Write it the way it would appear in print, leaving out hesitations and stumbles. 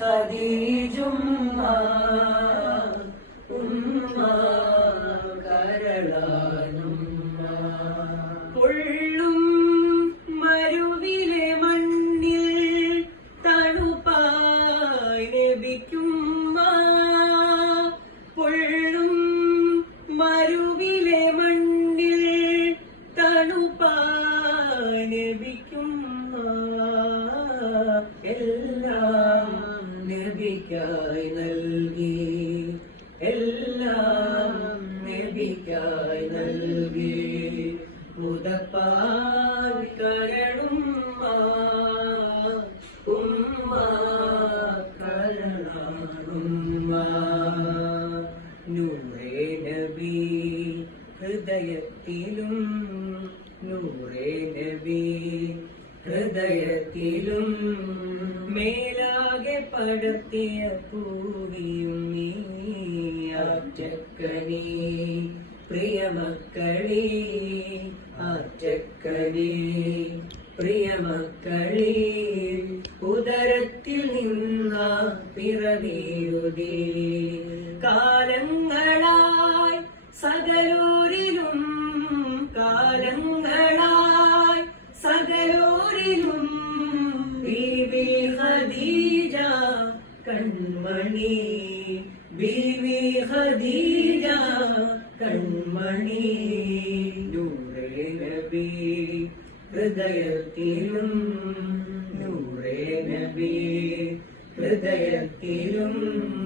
ഖദീജുമ്മ ഉമ്മ കരളാനുമ്മ പൊള്ളും മരുവിലെ മണ്ണിൽ തണുപ്പായി ലഭിക്കുമ്മ പൊള്ളും മരുവിലെ മണ്ണിൽ തണുപ്പായി ലഭിക്കുമ്മ എല്ലാം നബിക്കായി നൽകി എല്ലാം നബിക്കായി നൽകി മുദപ്പാൽ കരളുമ്മ ഉമ്മ കരളുമ്മ നൂറേ നബി ഹൃദയത്തിലും നൂറേ നബി ഹൃദയത്തിലും മേലാകെ പടർത്തിയ പൂവിയും നീ ആറ്റക്കനി പ്രിയമക്കളി ആറ്റക്കനി പ്രിയമക്കളി ഉദരത്തിൽ നിന്ന പിറവിയുതി കാലങ്ങളായി സകലൂരിലും കാലങ്ങളായി സകലോരിലും ബീവി ഖദീജ കൺമണി ബീവി ഖദീജ കൺമണി നൂറേ നബി ഹൃദയത്തിലും നൂറേ നബി ഹൃദയത്തിലും